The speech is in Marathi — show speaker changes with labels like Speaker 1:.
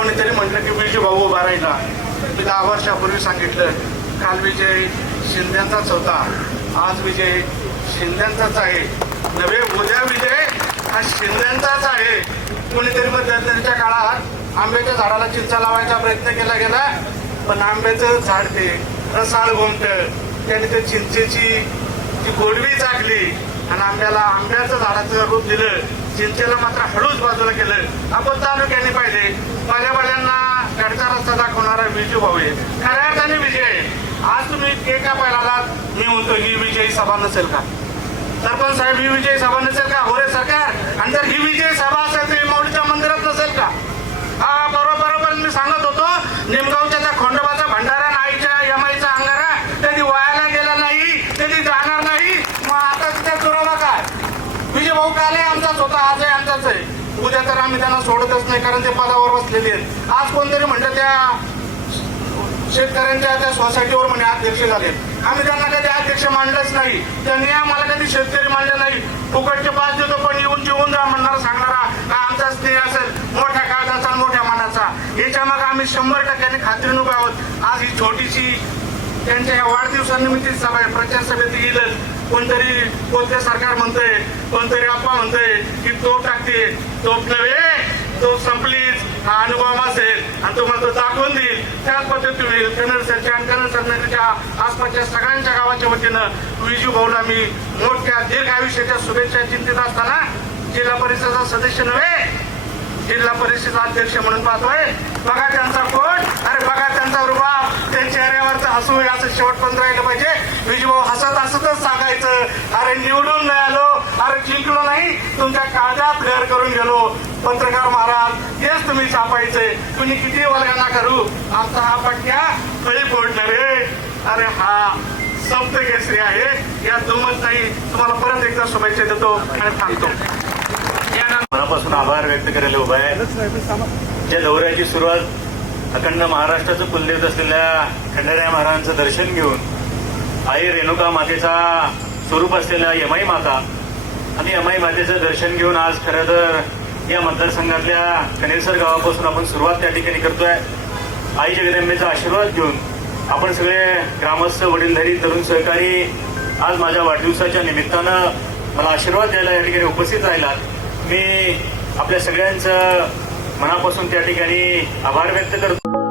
Speaker 1: कोणीतरी म्हटलं की विषय भाऊ उभा राहिला. मी दहा वर्षापूर्वी सांगितलं काल विजय शिंद्यांचाच होता. आज विजय शिंद्यांचाच आहे. नवे उद्या विजय हा शिंद्यांचाच आहे. कोणीतरी मध्यंतरीच्या काळात आंब्याच्या झाडाला चिंचा लावायचा प्रयत्न केला गेला पण आंब्याचं झाड ते रसाळ गोमट त्याने ते चिंचेची ती गोडवी चाकली आणि आंब्याला आंब्याचं झाडाचं रूप दिलं चिंचेला मात्र हळूच बाजूला केलं. आपण तालुक्याने पाहिले पाल्यावाल्यांना गडचा रस्ता दाखवणारा विजू भाऊ आहे. खऱ्या अर्थाने विजय आहे. आज तुम्ही के पहिला मी म्हणतो ही विजयी सभा नसेल का? सरपंच साहेब ही विजयी सभा नसेल का? हो रे सरकार. आणि जर ही विजयी सभा असेल तर माऊलीच्या मंदिरात नसेल का? हा बरोबर बरोबर. मी सांगत होतो निमगावच्या त्या खंडोबाचा भंडारा नाईच्या यमाईचा अंगारा कधी वायाला गेला नाही कधी जाणार नाही. मग आता तिथे दुरावा काय? विजय भाऊ काले आमचाच होता आज आहे आमचाच आहे. उद्या तर आम्ही त्यांना सोडतच नाही कारण ते पदावर बसलेले आहेत. आज कोणतरी म्हणतं त्या शेतकऱ्यांच्या त्या सोसायटीवर म्हणे अध्यक्ष झाले. आम्ही त्यांना कधी अध्यक्ष मांडलंच नाही. त्यांनी आम्हाला कधी शेतकरी मांडले नाही. फुकटचे पाच देतो पण येऊन जेवून जा म्हणणार सांगणारा का आमचा स्नेह असेल मोठ्या काळजाचा मोठ्या मनाचा. याच्या मग आम्ही शंभर टक्क्याने खात्री उभे आहोत. आज ही छोटीशी त्यांच्या या वाढदिवसानिमित्त सभा आहे प्रचार सभेत येईल. कोणतरी कोणते सरकार म्हणतंय कोणतरी अप्पा म्हणतंय की तो टाकते. तोप नव्हे. तो संपलीच. हा अनुभव असेल. आणि तो मला दाखवून देईल. त्याच पद्धतीने कन्नड सरच्या आणि कन्नड सरकारच्या आसपासच्या सगळ्यांच्या गावाच्या वतीनं विजू भाऊला मी मोठ्या दीर्घ आयुष्याच्या शुभेच्छा चिंतित असताना जिल्हा परिषदेचा सदस्य नव्हे. जिल्हा परिषद अध्यक्ष म्हणून पाहतोय. बघा त्यांचा कोट अरे बघा त्यांचा रुबाब. त्या चेहऱ्यावरचं हसू असं शेवटपर्यंत राहिलं पाहिजे. विजूभाऊ हसत हसतच सांगायचं. अरे निवडून नाही आलो अरे जिंकलो नाही. तुमच्या काळजात घर करून गेलो. पत्रकार महाराज हेच तुम्ही छापायचे. तुम्ही किती वर्गांना करू? आमचा हा पट्ट्या कळी फोडणार रे. अरे हा सप्त केसरी आहे. या दुमत नाही. तुम्हाला परत एकदा शुभेच्छा देतो आणि थांबतो.
Speaker 2: मनापासून आभार व्यक्त करायला उभा आहे. ज्या दौऱ्याची सुरुवात अखंड महाराष्ट्राचं कुलदेवत असलेल्या खंडाराय महाराजांचं दर्शन घेऊन आई रेणुका मातेचा स्वरूप असलेल्या यमाई माता आणि यमाई मातेचं दर्शन घेऊन आज खरं तर या मतदारसंघातल्या कनेरसर गावापासून आपण सुरुवात त्या ठिकाणी करतोय. आई जगदंबेचा आशीर्वाद घेऊन आपण सगळे ग्रामस्थ वडीलधारी तरुण सहकारी आज माझ्या वाढदिवसाच्या निमित्तानं मला आशीर्वाद द्यायला या ठिकाणी उपस्थित राहिलात. मी आपल्या सगळ्यांचं मनापासून त्या ठिकाणी आभार व्यक्त करतो.